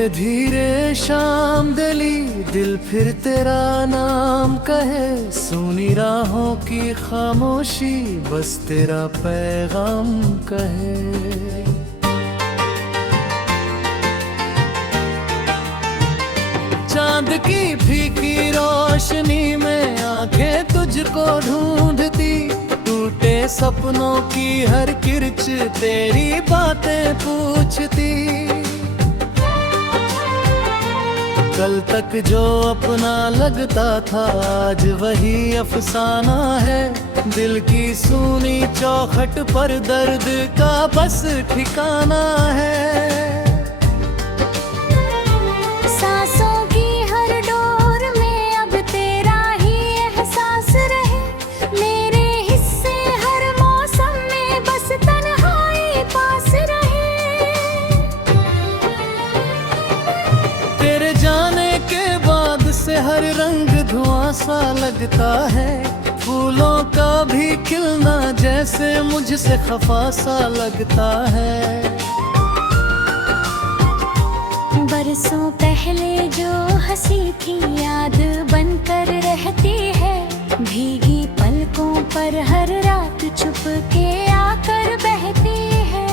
धीरे धीरे शाम ढली, दिल फिर तेरा नाम कहे। सुनी राहों की खामोशी, बस तेरा पैगाम कहे। चांद की फीकी रोशनी में आंखें तुझको ढूंढती, टूटे सपनों की हर किरच तेरी बातें पूछती। कल तक जो अपना लगता था, आज वही अफसाना है। दिल की सूनी चौखट पर दर्द का बस ठिकाना है। सांसों की हर डोर में अब तेरा ही एहसास रहे। मेरे हिस्से हर मौसम में बस तन्हाई पास रहे। तेरे जाने के बाद से हर रंग धुआं सा लगता है। फूलों का भी खिलना जैसे मुझसे खफा सा लगता है। बरसों पहले जो हंसी थी याद बनकर रहती है। भीगी पलकों पर हर रात छुप के आकर बहती है।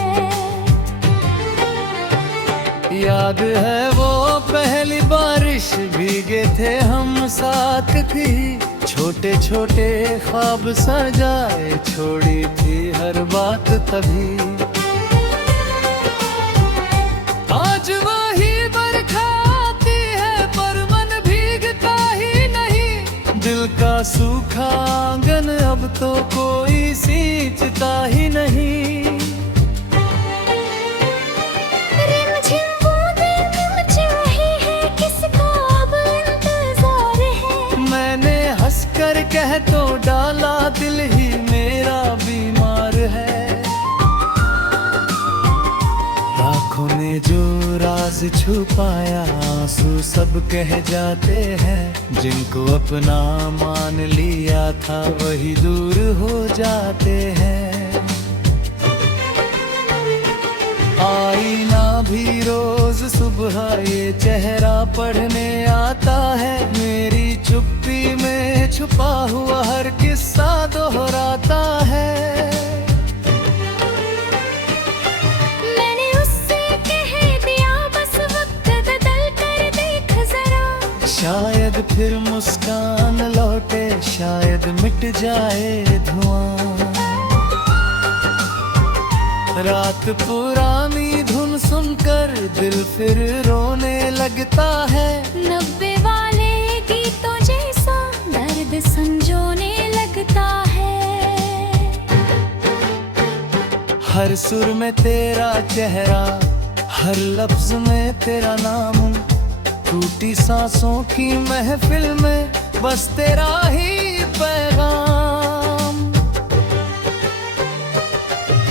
याद है वो पहली बारिश, भीगे थे हम साथ थी। छोटे छोटे ख्वाब सजाए छोड़ी थी हर बात तभी। आज वही बरखा आती है पर मन भीगता ही नहीं। दिल का सूखा आंगन अब तो कोई सींचता ही नहीं। रिमझिम बूंदें मच रही है, किसका अब इंतजार है। मैंने हंसकर कह तो डाला, दिल ही मेरा बीमार है। आँखों ने जो राज छुपाया, आंसू सब कह जाते हैं। जिनको अपना मान लिया था वही दूर हो जाते हैं। आईना भी रोज सुबह ये चेहरा पढ़ने आता है। मेरी चुप्पी में छुपा हुआ हर किस्सा दोहराता है। मैंने उससे कह दिया बस वक्त बदल कर देख जरा। शायद फिर मुस्कान लौटे, शायद मिट जाए धुआं। रात पुरानी धुन सुनकर दिल फिर रोने लगता है। 90 वाले गीतों जैसा दर्द संजोने लगता है। हर सुर में तेरा चेहरा, हर लफ्ज में तेरा नाम। टूटी सांसों की महफिल में बस तेरा ही पैगाम।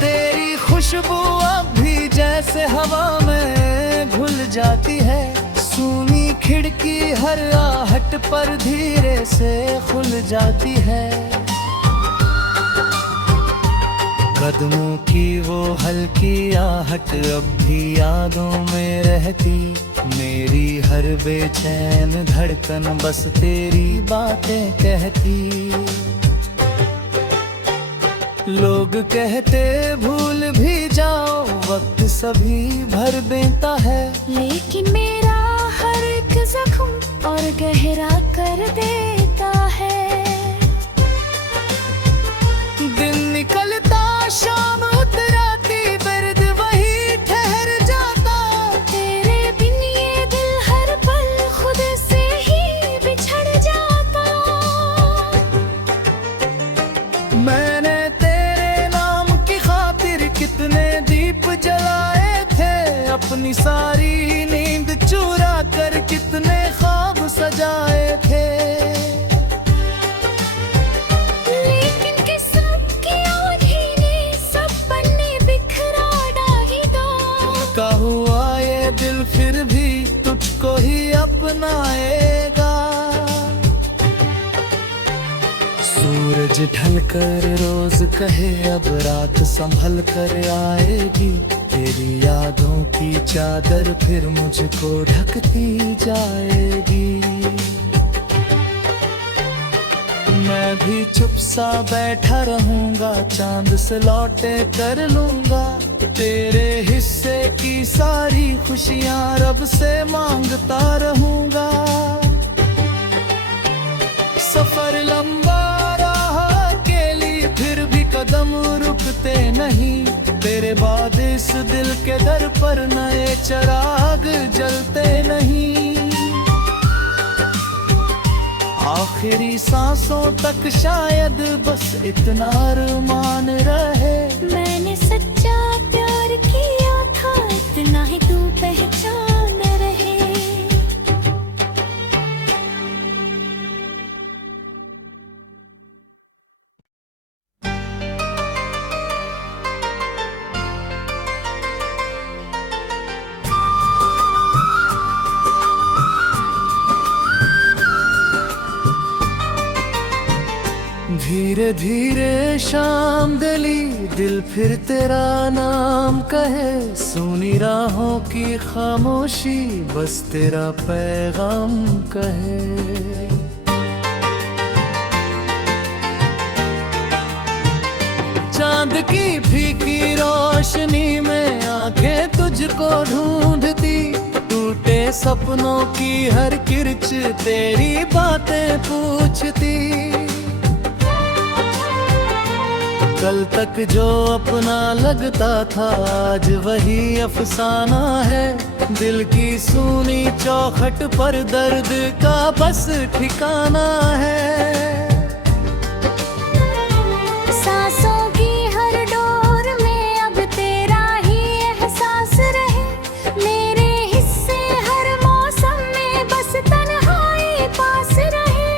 तेरी खुशबू अब भी जैसे हवा में घुल जाती है। सूनी खिड़की हर आहट पर धीरे से खुल जाती है। कदमों की वो हल्की आहट अब भी यादों में रहती। मेरी हर बेचैन धड़कन बस तेरी बातें कहती। लोग कहते भूल भी जाओ, वक्त सभी भर देता है। लेकिन मेरा हर एक जख्म और गहरा कर देता है। दिन निकलता शाम उतराती, दर्द वही ठहर जाता। तेरे बिन ये दिल हर पल खुद से ही बिछड़ जाता। मैंने तेरे नाम की खातिर कितने दीप जलाए थे। अपनी सारी नींद चुरा कर कितने ख्वाब सजाए थे। लेकिन किस्मत की आँधी ने सब पन्ने बिखरा डाही दो। का हुआ ये दिल फिर भी तुझको ही अपनाएगा। सूरज ढलकर रोज कहे अब रात संभल कर आएगी। तेरी यादों की चादर फिर मुझको ढकती जाएगी। मैं भी चुप सा बैठा रहूंगा, चांद से लौटे कर लूंगा, तेरे हिस्से की सारी खुशियां रब से मांगता रहूंगा। सफर लंबा राह अकेली, फिर भी कदम रुकते नहीं, तेरे बाद इस दिल के दर पर नए चिराग जलते नहीं। आखिरी सांसों तक शायद बस इतना अरमान रहे, मैंने सच्चा प्यार किया था, इतना ही तू पहचान रहे। धीरे धीरे शाम गली, दिल फिर तेरा नाम कहे, सुनी राहों की खामोशी बस तेरा पैगाम कहे। चांद की फीकी रोशनी में आंखें तुझको ढूंढती, टूटे सपनों की हर किरच तेरी बातें पूछती। कल तक जो अपना लगता था आज वही अफसाना है, दिल की सूनी चौखट पर दर्द का बस ठिकाना है। सांसों की हर डोर में अब तेरा ही एहसास रहे, मेरे हिस्से हर मौसम में बस तन्हाई पास रहे।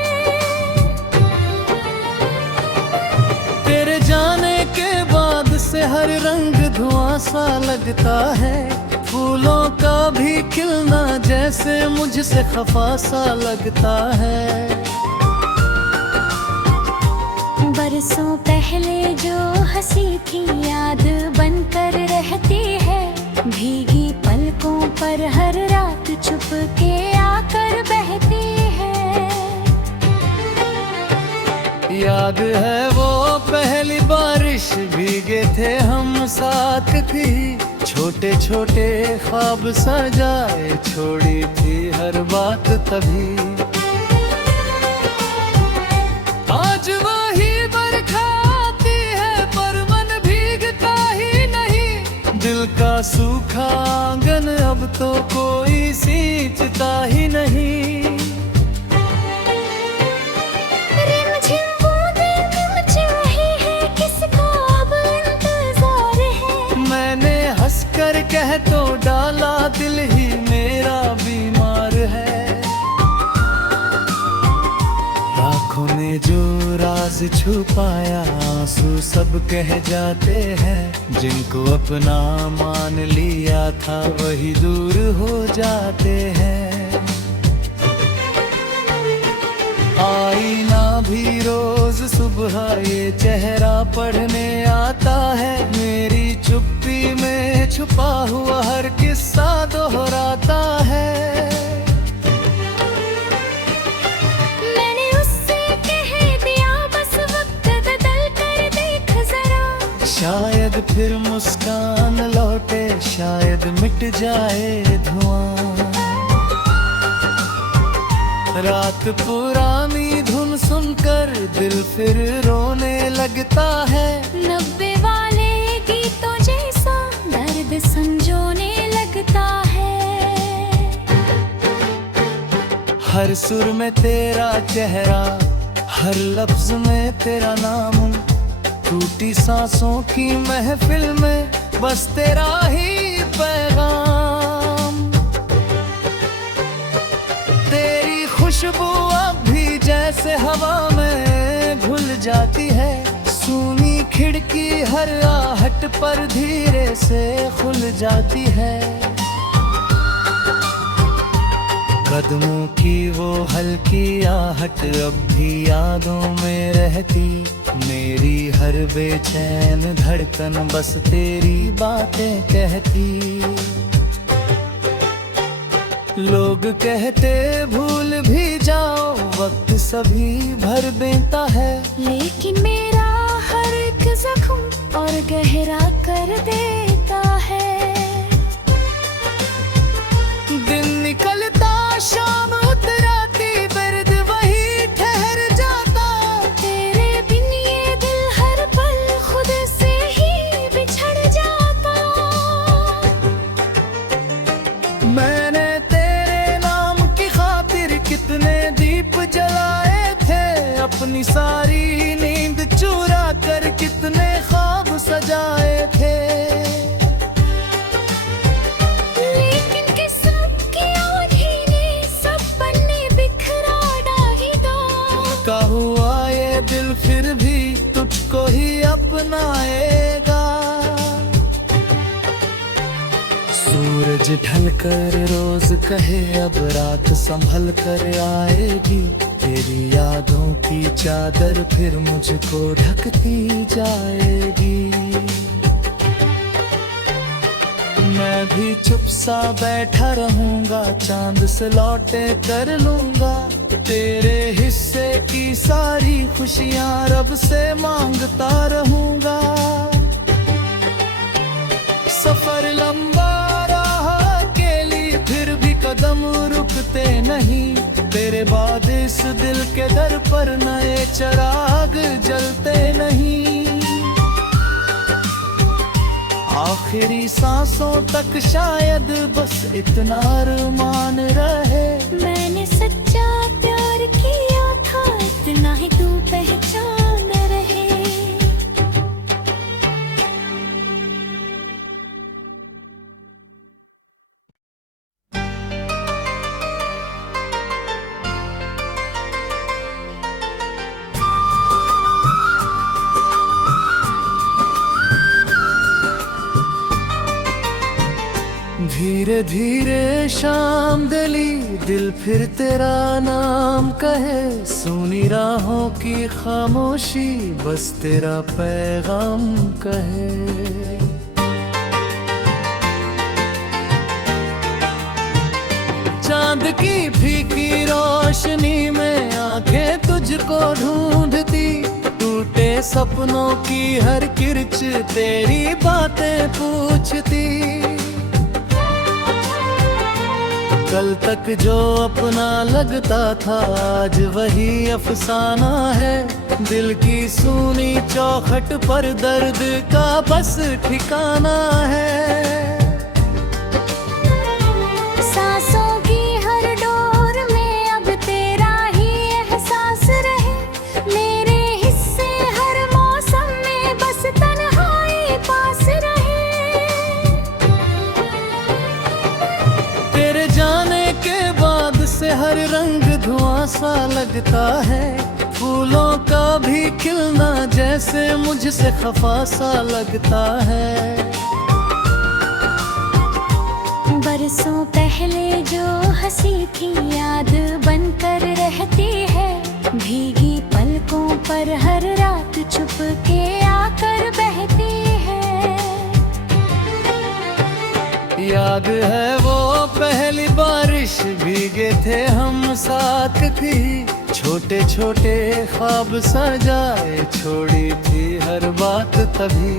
तेरे जाने के बाद से हर रंग धुआं सा लगता है, फूलों का भी खिलना जैसे मुझसे खफा सा लगता है। बरसों पहले जो हंसी थी याद बनकर रहती है, भीगी पलकों पर हर रात छुप के आकर बहती है। याद है वो पहली बारिश, भीगे थे हम साथ थी, छोटे छोटे ख्वाब सजाए छोड़ी थी हर बात तभी। आज वही बरखा आती है पर मन भीगता ही नहीं, दिल का सूखा आंगन अब तो कोई सींचता ही नहीं। कह तो डाला दिल ही मेरा बीमार है, आँखों ने जो राज छुपाया आंसू सब कह जाते हैं, जिनको अपना मान लिया था वही दूर हो जाते हैं। आईना भी रोज सुबह ये चेहरा पढ़ने आता है, मेरी चुप्पी में छुपा हुआ हर किस्सा दोहराता है। मैंने उससे कह दिया बस वक्त बदल कर देख जरा, शायद फिर मुस्कान लौटे, शायद मिट जाए धुआं। रात पुरानी धुन सुनकर दिल फिर रोने लगता है, 90 वाले गीतों जैसा दर्द संजोने लगता है। हर सुर में तेरा चेहरा, हर लफ्ज में तेरा नाम, टूटी सांसों की महफिल में बस तेरा ही पैगाम। तेरी खुशबू अब भी जैसे हवा में घुल जाती है, सूनी खिड़की हर आहट पर धीरे से खुल जाती है। कदमों की वो हल्की आहट अब भी यादों में रहती, मेरी हर बेचैन धड़कन बस तेरी बातें कहती। लोग कहते भूल भी जाओ, वक्त सभी भर देता है, लेकिन मेरा हर एक जख्म और गहरा कर देता है। दिन निकलता शाम उतराती, दर्द वही ठहर जाता। तेरे बिन ये दिल हर पल खुद से ही बिछड़ जाता। मैंने तेरे नाम की खातिर कितने दीप जलाए थे, अपनी सारी नींद चुरा कर कितने ख्वाब सजाए थे। लेकिन किस्मत की आंधी ने सब पन्ने बिखरा डाही दो। का हुआ ये दिल फिर भी तुझको ही अपनाएगा। सूरज ढलकर रोज कहे अब रात संभल कर आएगी, तेरी यादों की चादर फिर मुझको ढकती जाएगी। मैं भी चुप सा बैठा रहूंगा, चांद से लौटे कर लूंगा, तेरे हिस्से की सारी खुशियां रब से मांगता रहूंगा। सफर लंबा रहा अकेली, फिर भी कदम रुकते नहीं, तेरे बाद इस दिल के दर पर नए चिराग जलते नहीं। आखिरी सांसों तक शायद बस इतना अरमान रहे, मैंने सच्चा प्यार किया था, इतना ही तू पहचान रहे। धीरे धीरे शाम ढली, दिल फिर तेरा नाम कहे, सुनी राहों की खामोशी बस तेरा पैगाम कहे। चांद की फीकी रोशनी में आंखें तुझको ढूंढती, टूटे सपनों की हर किरच तेरी बातें पूछती। कल तक जो अपना लगता था आज वही अफसाना है, दिल की सूनी चौखट पर दर्द का बस ठिकाना है। सांसों की हर डोर में अब तेरा ही एहसास रहे, मेरे हिस्से हर मौसम में बस तन्हाई पास रहे। तेरे जाने के बाद से हर रंग धुआं सा लगता है, फूलों का भी खिलना जैसे मुझसे खफा सा लगता है। बरसों पहले जो हंसी थी याद बनकर रहती है, भीगी पलकों पर हर रात छुप के आकर बहती है। याद है वो पहली बारिश, भीगे थे हम साथ भी, छोटे छोटे ख्वाब सजाए छोड़ी थी हर बात तभी।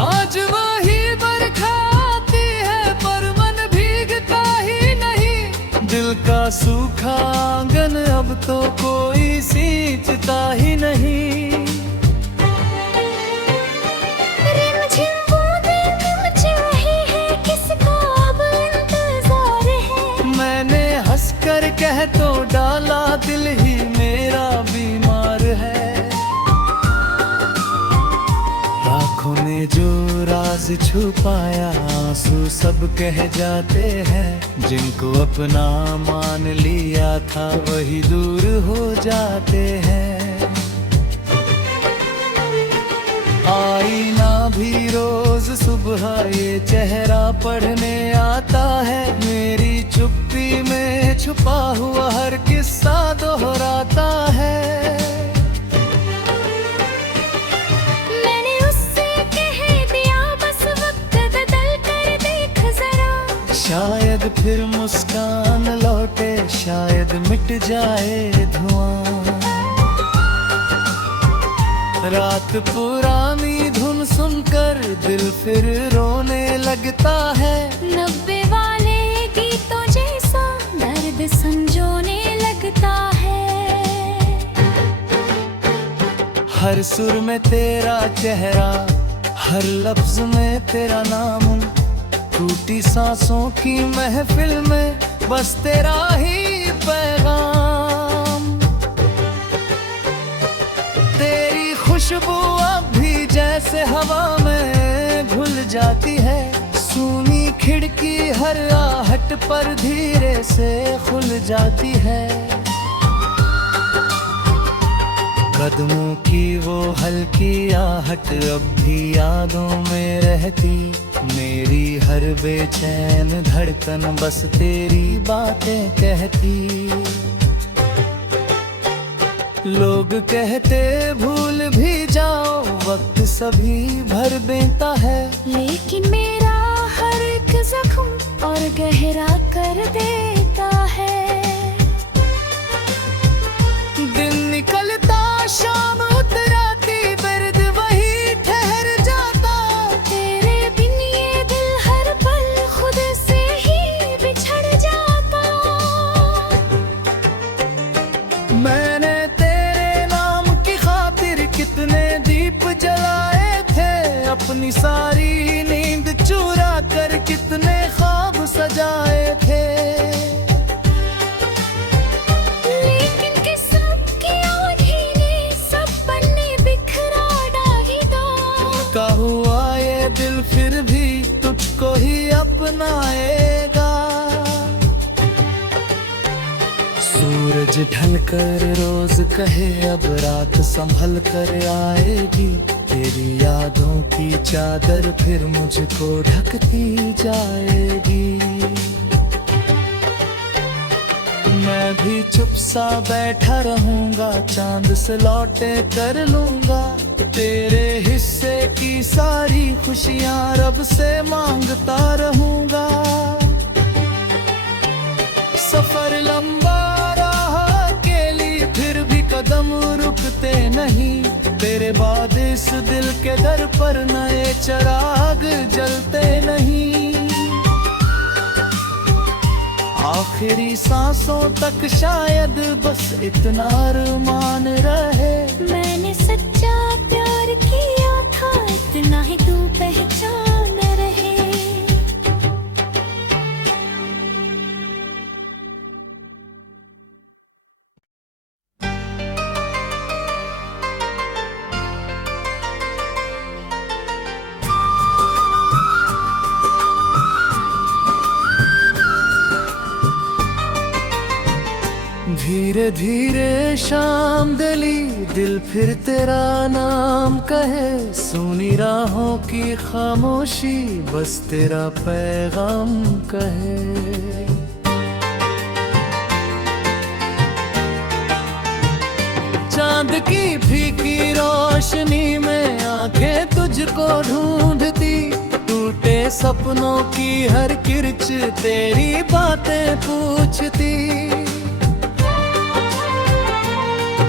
आज वही बरखा आती है पर मन भीगता ही नहीं, दिल का सूखा आंगन अब तो कोई सींचता ही नहीं। कह तो डाला दिल ही मेरा बीमार है, आँखों ने जो राज छुपाया आंसू सब कह जाते हैं, जिनको अपना मान लिया था वही दूर हो जाते हैं। आईना भी रोज सुबह ये चेहरा पढ़ने आता है, मेरी चुप्पी में छुपा हुआ हर किस्सा दोहराता है। शायद फिर मुस्कान लौटे, शायद मिट जाए धुआं। रात पुरानी धुन सुनकर दिल फिर रोने लगता है। 90 वाले गीतों जैसा दर्द संजोने लगता है। हर सुर में तेरा चेहरा, हर लफ्ज में तेरा नाम, टूटी सांसों की महफिल में बस तेरा ही पैगाम। तेरी खुशबू अब भी जैसे हवा में घुल जाती है। सूनी खिड़की हर आहट पर धीरे से खुल जाती है। कदमों की वो हल्की आहट अब भी यादों में रहती। मेरी हर बेचैन धड़कन बस तेरी बातें कहती। लोग कहते भूल भी जाओ, वक्त सभी भर देता है। लेकिन मेरा हर एक जख्म और गहरा कर देता है। दिन निकलता शाम उतराती, दर्द वही ठहर जाता। तेरे बिन ये दिल हर पल खुद से ही बिछड़ जाता। मैंने तेरे नाम की खातिर कितने दीप जलाए थे। अपनी सारी नींद चुरा कर कितने ख्वाब सजाए थे। हुआ ये दिल फिर भी तुझको ही अपनाएगा। सूरज ढलकर रोज कहे अब रात संभल कर आएगी। तेरी यादों की चादर फिर मुझको ढकती जाएगी। मैं भी चुप सा बैठा रहूंगा, चांद से लौटे कर लूंगा। तेरे हिस्से की सारी खुशियां रब से मांगता रहूंगा। सफर लंबा रहा अकेली, फिर भी कदम रुकते नहीं। तेरे बाद इस दिल के दर पर नए चिराग जलते नहीं। आखिरी सांसों तक शायद बस इतना अरमान रहे। मैंने सच्चा प्यार किया था, इतना ही तू पहचान रहे। धीरे धीरे शाम ढली, दिल फिर तेरा नाम कहे। सुनी राहों की खामोशी बस तेरा पैगाम कहे। चांद की फीकी रोशनी में आंखें तुझको ढूंढती। टूटे सपनों की हर किरच तेरी बातें पूछती।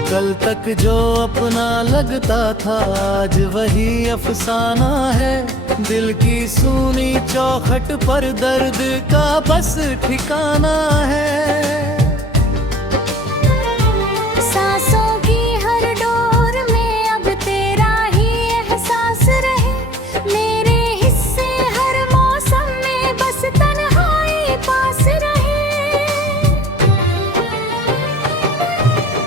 कल तक जो अपना लगता था आज वही अफसाना है। दिल की सूनी चौखट पर दर्द का बस ठिकाना है। सांसों की हर डोर में अब तेरा ही एहसास रहे। मेरे हिस्से हर मौसम में बस तन्हाई पास रहे।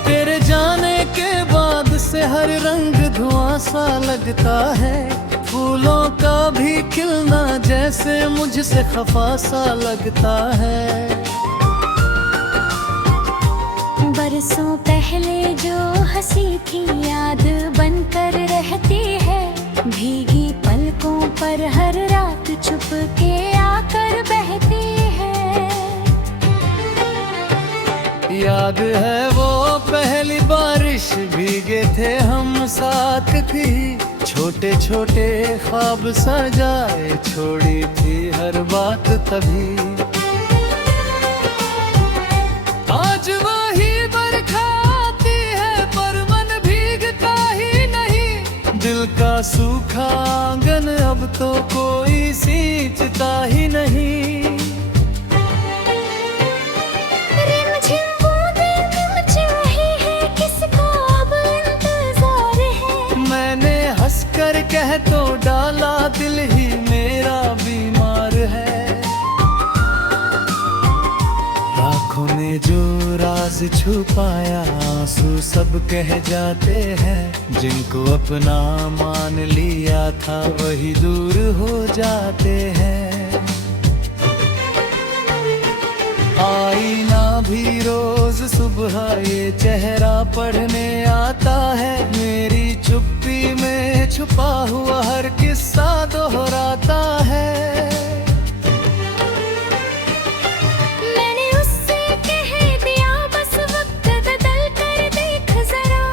तेरे जाने के बाद से हर रंग धुआं सा लगता है। फूलों का भी खिलना जैसे मुझसे खफा सा लगता है। बरसों पहले जो हंसी थी याद बनकर रहती है। भीगी पलकों पर हर रात छुप के आकर बहती है। याद है वो पहली बारिश, भीगे थे हम साथ थी। छोटे छोटे ख्वाब सजाए छोड़ी थी हर बात तभी। रोज वही बरखा आती है पर मन भीगता ही नहीं। दिल का सूखा आंगन अब तो कोई सींचता ही नहीं। रिमझिम बूंदें निमच रही है, किसका अब इंतजार है। मैंने हंसकर कह तो डाला, दिल ही मेरा बीमार है। आँखों ने जो राज छुपाया, आंसू सब कह जाते हैं। जिनको अपना मान लिया था वही दूर हो जाते हैं। आईना भी रोज सुबह ये चेहरा पढ़ने आता है। मेरी चुप्पी में छुपा हुआ हर किस्सा दोहराता है। मैंने उससे कह दिया बस वक्त बदल कर देख जरा।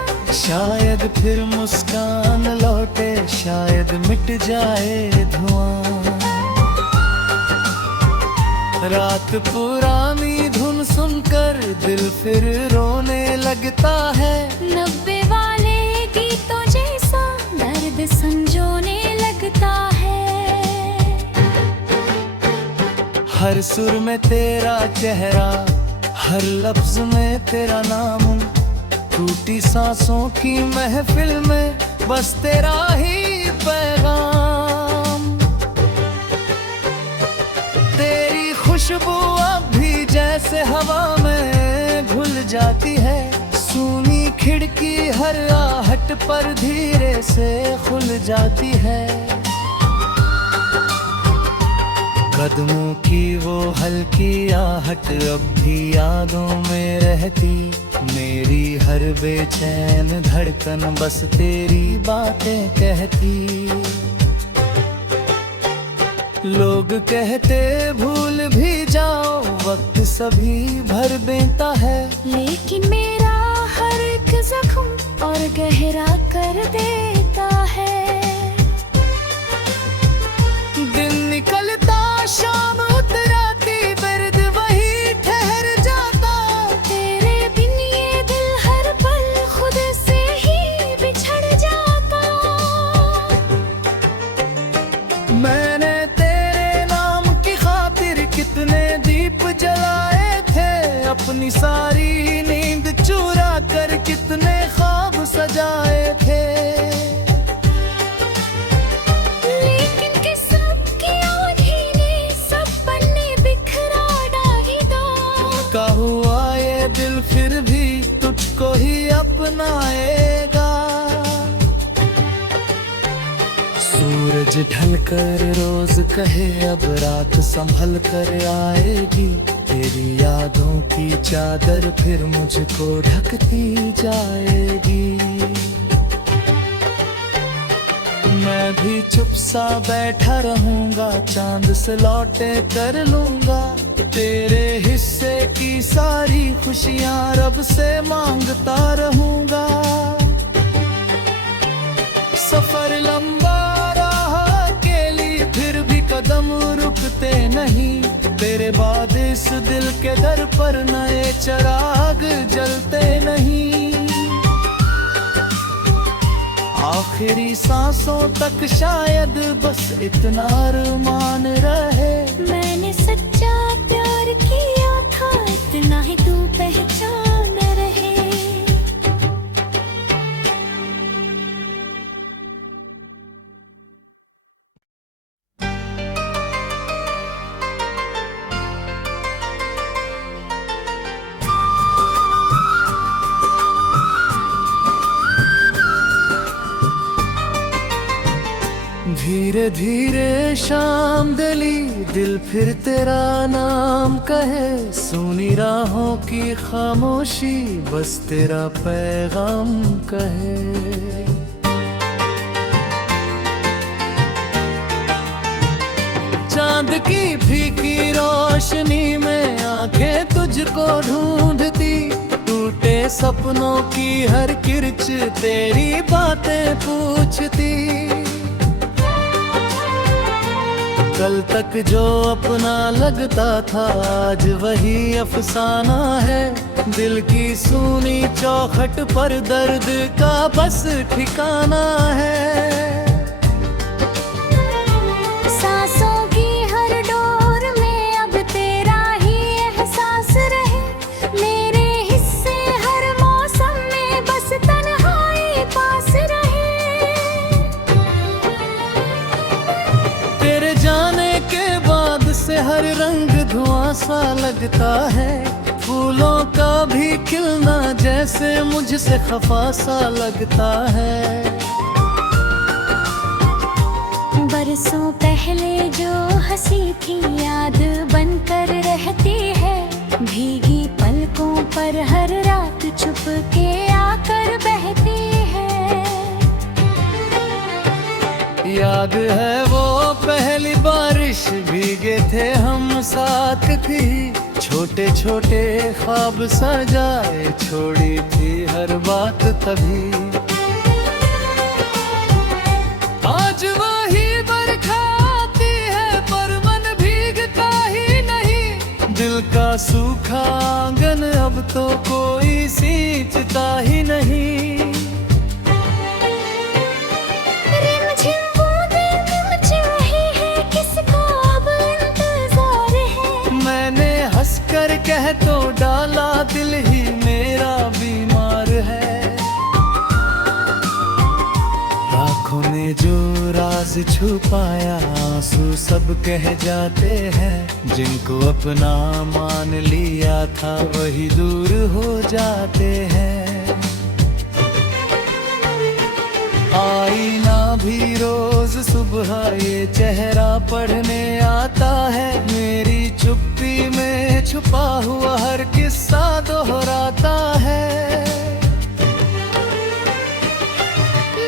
शायद फिर मुस्कान लौटे, शायद मिट जाए धुआं। रात पुरानी धुन सुनकर दिल फिर रोने लगता है। 90 वाले गीतों जैसा दर्द संजोने लगता है। हर सुर में तेरा चेहरा, हर लफ्ज में तेरा नाम। टूटी सांसों की महफिल में बस तेरा ही पैगाम। तेरी खुशबू अब भी जैसे हवा में घुल जाती है। सूनी खिड़की हर आहट पर धीरे से खुल जाती है। कदमों की वो हल्की आहट अब भी यादों में रहती। मेरी हर बेचैन धड़कन बस तेरी बातें कहती। लोग कहते भूल भी जाओ, वक्त सभी भर देता है। लेकिन मेरा हर एक जख्म और गहरा कर देता है। दिन निकलता शाम उतराती, दर्द वही ठहर जाता। तेरे बिन ये दिल हर पल खुद से ही बिछड़ जाता। मैंने तेरे नाम की खातिर कितने दीप जलाए थे। अपनी सारी नींद चुरा कर कितने ख्वाब सजाए थे। का हुआ ये दिल फिर भी तुझको ही अपनाएगा। सूरज ढलकर रोज कहे अब रात संभल कर आएगी। तेरी यादों की चादर फिर मुझको ढकती जाएगी। मैं भी चुप सा बैठा रहूंगा, चांद से लौटे कर लूंगा। तेरे हिस्से की सारी खुशियां रब से मांगता रहूंगा। सफर लंबा रहा अकेली, फिर भी कदम रुकते नहीं। तेरे बाद इस दिल के दर पर नए चिराग जलते नहीं। आखिरी सांसों तक शायद बस इतना अरमान रहे। मैंने सच्चा प्यार किया था, इतना ही तू पहचान रहे। धीरे धीरे शाम ढली, दिल फिर तेरा नाम कहे। सुनी राहों की खामोशी बस तेरा पैगाम कहे। चांद की फीकी रोशनी में आंखें तुझको ढूंढती। टूटे सपनों की हर किरच तेरी बातें पूछती। कल तक जो अपना लगता था आज वही अफसाना है। दिल की सूनी चौखट पर दर्द का बस ठिकाना है। सांसों की हर डोर में अब तेरा ही एहसास रहे। मेरे हिस्से हर मौसम में बस तन्हाई पास रहे। तेरे जाने के बाद से हर रंग धुआं सा लगता है। फूलों का भी खिलना जैसे मुझसे खफा सा लगता है। बरसों पहले जो हंसी थी याद बनकर रहती है। भीगी पलकों पर हर रात चुप के आकर बहती है। याद है वो पहली बारिश, भीगे थे हम साथ थी। छोटे छोटे ख्वाब सजाए छोड़ी थी हर बात तभी। आज वही बरखा आती है पर मन भीगता ही नहीं। दिल का सूखा आंगन अब तो कोई सींचता ही नहीं। रिमझिम बूंदें नच रही है, किसका अब इंतजार है। मैंने हंसकर कह तो डाला दिल ही मेरा बीमार है। आँखों ने जो राज छुपाया आंसू सब कह जाते हैं। जिनको अपना मान लिया था वही दूर हो जाते हैं। आईना भी रोज सुबह ये चेहरा पढ़ने आता है। मेरी चुप्पी में छुपा हुआ हर किस्सा दोहराता है।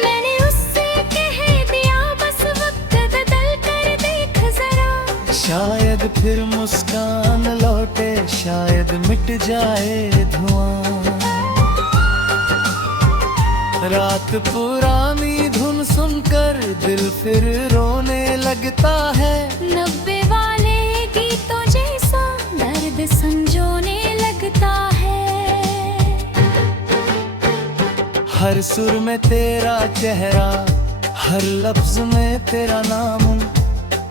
मैंने उससे कह दिया बस वक्त बदल कर देख जरा। शायद फिर मुस्कान लौटे, शायद मिट जाए धुआं। रात पुरानी धुन सुनकर दिल फिर रोने लगता है। 90 वाले गीतों जैसा दर्द संजोने लगता है। हर सुर में तेरा चेहरा, हर लफ्ज में तेरा नाम।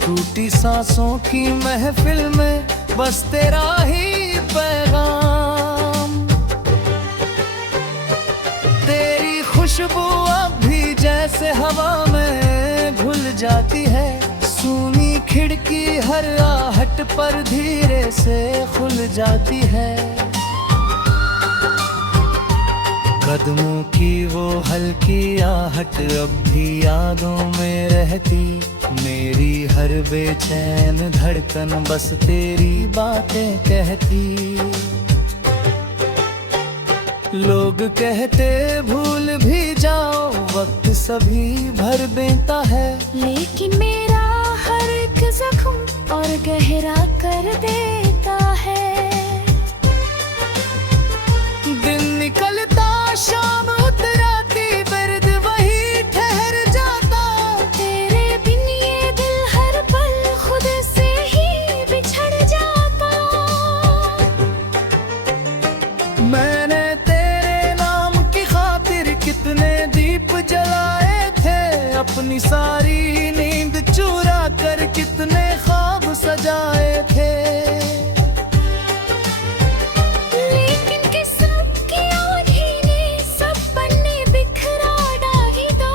टूटी सांसों की महफिल में बस तेरा ही पैगाम। तेरी खुशबू अब भी जैसे हवा में घुल जाती है। सूनी खिड़की हर आहट पर धीरे से खुल जाती है। कदमों की वो हल्की आहट अब भी यादों में रहती। मेरी हर बेचैन धड़कन बस तेरी बातें कहती। लोग कहते भूल भी जाओ वक्त सभी भर देता है। लेकिन मेरा हर एक जख्म और गहरा कर देता है। दिन निकलता शाम उतराती बिरद वही ठहर जाता। तेरे बिन ये दिल हर पल खुद से ही बिछड़ जाता। मैंने तेरे नाम की खातिर कितने दीप जलाए थे। अपनी सारी नींद चुरा कर कितने ख्वाब सजाए थे। लेकिन किस्मत की आंधी ने सब पन्ने बिखरा डाली दो।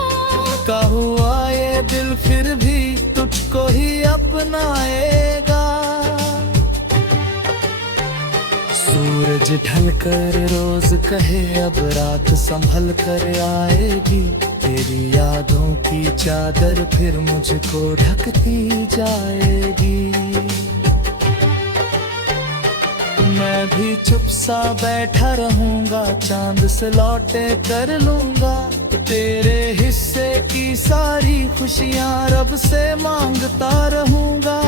का हुआ ये दिल फिर भी तुझको ही अपनाएगा। सूरज ढलकर रोज कहे अब रात संभल कर आएगी। तेरी यादों की चादर फिर मुझको ढकती जाएगी। मैं भी चुप सा बैठा रहूंगा, चांद से लौटे कर लूंगा। तेरे हिस्से की सारी खुशियां रब से मांगता रहूंगा।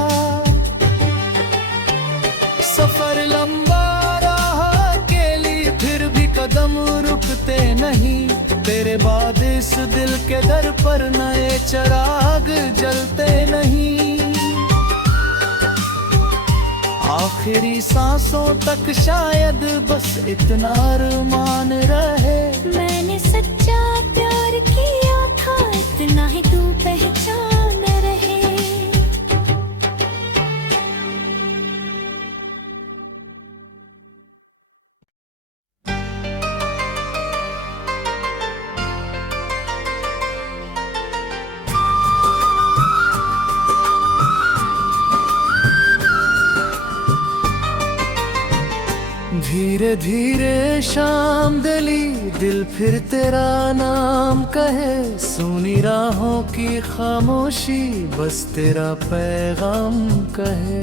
सफर लंबा रहा अकेली फिर भी कदम रुकते नहीं। तेरे बाद इस दिल के दर पर नए चिराग जलते नहीं। आखिरी सांसों तक शायद बस इतना अरमान रहे। मैंने सच्चा प्यार किया था, इतना ही तू पहचान रहे। धीरे धीरे शाम ढली, दिल फिर तेरा नाम कहे। सुनी राहों की खामोशी, बस तेरा पैगाम कहे।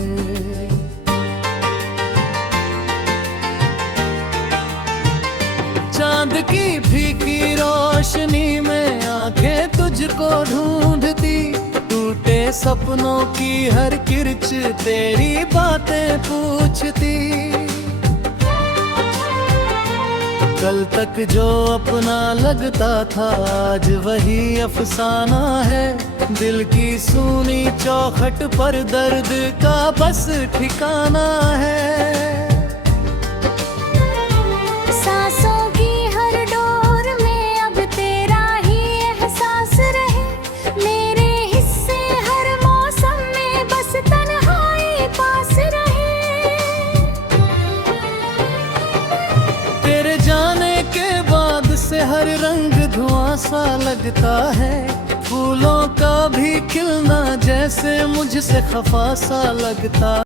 चांद की फीकी रोशनी में आंखें तुझको ढूंढती, टूटे सपनों की हर किरच तेरी बातें पूछती। कल तक जो अपना लगता था, आज वही अफसाना है। दिल की सूनी चौखट पर दर्द का बस ठिकाना है। सांसों की हर डोर में अब तेरा ही एहसास रहे। मेरे हिस्से हर मौसम में बस तन्हाई पास रहे। तेरे जाने के बाद से हर रंग धुआं सा लगता है। फूलों का भी खिलना जैसे मुझसे खफा सा लगता